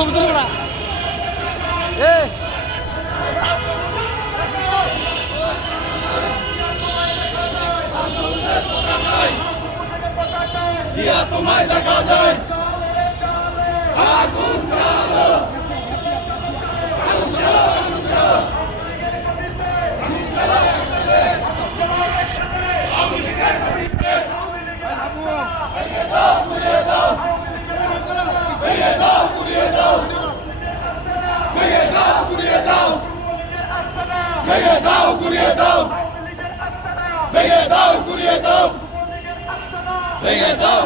ছবি তুলবে না এ তোমায় দেখা যায় আগুন জ্বালো আগুন জ্বালো আগুন জ্বালো ঘুরিয়ে দাও ঘুরিয়ে দাও ঘুরিয়ে দাও ভেঙে দাও ঘুরিয়ে দাও ভেঙে দাও ঘুরিয়ে দাও ভেঙে দাও ঘুরিয়ে দাও ভেঙে দাও